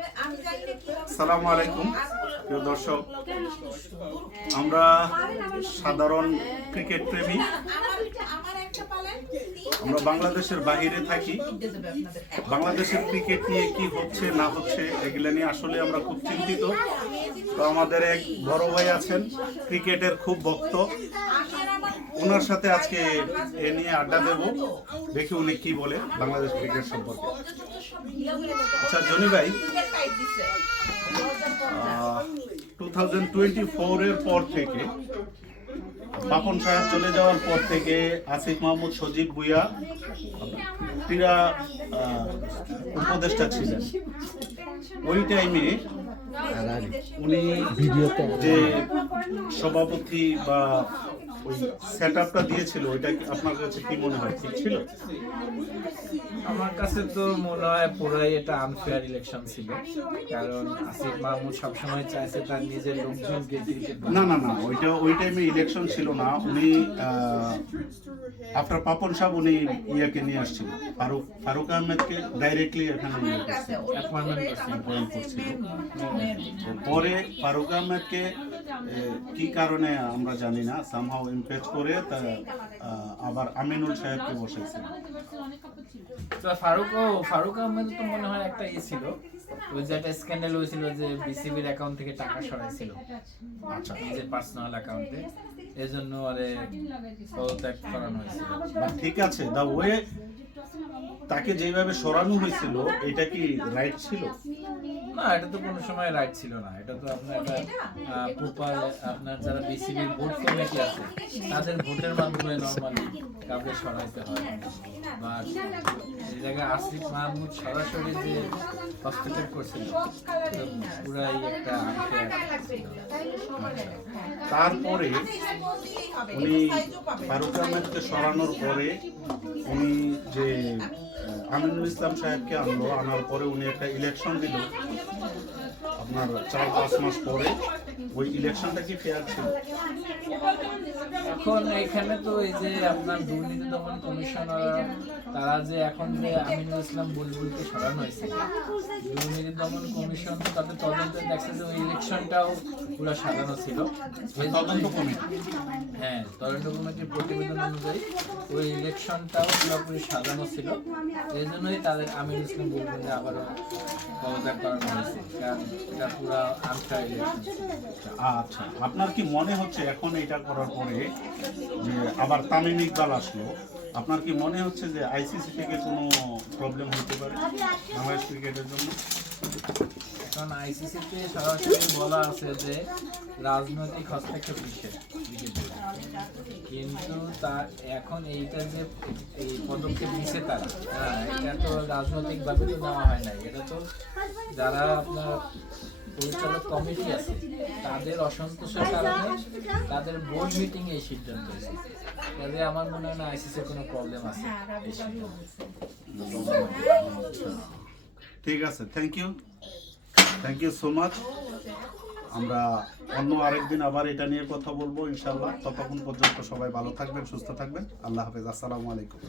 আসসালামু আলাইকুম প্রিয় দর্শক, আমরা সাধারণ ক্রিকেট প্রেমী। আমরা বাংলাদেশের বাইরে থাকি। বাংলাদেশের ক্রিকেট নিয়ে কি হচ্ছে না হচ্ছে এগুলা নিয়ে আসলে আমরা খুব চিন্তিত। তো আমাদের এক বড় ভাই আছেন, ক্রিকেটের খুব ভক্ত। ওনার সাথে আজকে এ নিয়ে আড্ডা দেব, দেখি উনি কি বলে বাংলাদেশ ক্রিকেট সম্পর্কে। আচ্ছা জনি ভাই, 2024 এর পর থেকে, পাপন সাহেব চলে যাওয়ার পর থেকে আসিফ মাহমুদ, সজীব ভুঁইয়া ক্রীড়া উপদেষ্টা ছিলেন। ওই টাইমে উনি যে সভাপতি বা ওই সেট আপটা দিয়েছিল, ওইটা আপনার কাছে কি মনে হয়, ঠিক ছিল? আমার কাছে তো মনে হয় পুরাই এটা আনফেয়ার ইলেকশন ছিল, কারণ আসিফ মাহমুদ সবসময় চাইছে তার নিজের লোকজনকে না না না, ওই টাইমে ইলেকশন ছিল না। উনি আফটার পাপন সাহেব উনি ইয়াকে নিয়ে আসছিল, ফারুক আহমেদকে ডাইরেক্টলি এখানে অ্যাপয়েন্টমেন্ট করছিল। পরে ফারুক আহমেদকে কি কারণে আমরা জানি না, সামহাও ইমপ্রেস করে আবার আমিনুল সাহেবকে বসাইছিল। ফারুক আহমেদ তো মনে হয় একটা ছিল, ওই যে একটা স্ক্যান্ডাল হয়েছিল যে বিসিবির অ্যাকাউন্ট থেকে টাকা সরাইছিল, আচ্ছা, নিজের পার্সোনাল অ্যাকাউন্টে, এজন্য আরে পদত্যাগ করানো হয়েছিল। ঠিক আছে, দা ওয়ে তাকে যেভাবে সরানো হয়েছিল, এটা কি রাইট ছিল? না, এটা তো কোনো সময় রাইট ছিল না। এটা তো আপনার প্রপার আপনার যারা বিসিবির বোর্ড কমিটি আছে তাদের ভোটের মাধ্যমে নরমালি কাউকে সরাইতে হয়। বা এই জায়গায় আসিফ মাহমুদ সরাসরি যে হস্তক্ষেপ করছিল, পুরাই একটা তারপরে উনি ফারুক আহমেদকে সরানোর পরে উনি যে আমিনুল ইসলাম সাহেবকে আনার পরে উনি একটা ইলেকশন দিল আপনার 4-5 মাস পরে। ওই ইলেকশনটা কি ফেয়ার ছিল? এখন এখানে তো এই যে আপনার দুর্নীতি দমন কমিশনার, তারা যে এখন যে আমিনুল ইসলাম বুলবুলকে সরানো হয়েছে, দুর্নীতি দমন কমিশন তাদের তদন্তে দেখছে যে ওই ইলেকশনটাও পুরো সাজানো ছিল। তদন্ত কমিটি, হ্যাঁ, তদন্ত কমিটির প্রতিবেদন অনুযায়ী ওই ইলেকশনটাও পুরোপুরি সাজানো ছিল। এই জন্যই তাদের আমিনুল ইসলাম বুলবুলকে আবারও পদত্যাগ করানো হয়েছে, কারণ এটা পুরো আনফেয়ার ইলেকশন। আচ্ছা, আপনার কি মনে হচ্ছে এখন এটা করার পরে যে আবার তামিম ইকবাল আসলো, আপনার কি মনে হচ্ছে যে আইসিসি থেকে কোনো প্রবলেম হতে পারে বাংলাদেশ ক্রিকেটের জন্য? এখন আইসিসিতে সরাসরি বলা আছে যে রাজনৈতিক হস্তক্ষেপ নিষেধ, কিন্তু তার এখন এইটা যে এই পদক্ষেপ নিছে তারা, এটা তো রাজনৈতিকভাবে তো নেওয়া হয় না। এটা তো যারা আপনার পরিচালক কমিটি আছে তাদের অসন্তোষের কারণে তাদের বোর্ড মিটিং এই সিদ্ধান্ত হয়েছে। তবে আমার মনে হয় না আইসিসির কোনো প্রবলেম আছে। ঠিক আছে, থ্যাংক ইউ সো মাচ। আমরা অন্য আরেকদিন আবার এটা নিয়ে কথা বলবো ইনশাল্লাহ। ততক্ষণ পর্যন্ত সবাই ভালো থাকবেন, সুস্থ থাকবেন। আল্লাহ হাফেজ, আসসালামু আলাইকুম।